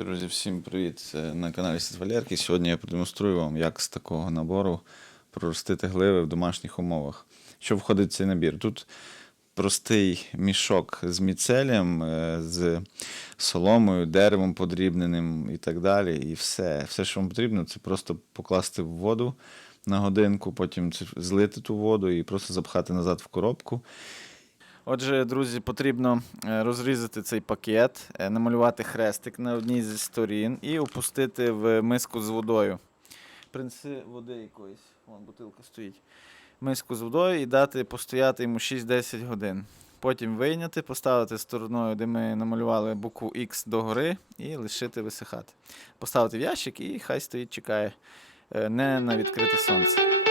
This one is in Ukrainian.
Друзі, всім привіт! На каналі Сіт Валерки. Сьогодні я продемонструю вам, як з такого набору проростити гливи в домашніх умовах. Що входить в цей набір? Тут простий мішок з міцелієм, е, з соломою, деревом подрібненим і так далі. І все, все, що вам потрібно, це просто покласти в воду на годинку, потім злити ту воду і просто запхати назад в коробку. Отже, друзі, потрібно е, розрізати цей пакет, е, намалювати хрестик на одній зі сторін і опустити в миску з водою. Принеси води якоїсь, вон бутилка стоїть. Миску з водою і дати постояти йому 6-10 годин. Потім вийняти, поставити стороною, де ми намалювали букву X догори, і лишити висихати. Поставити в ящик і хай стоїть, чекає, е, не на відкрите сонце.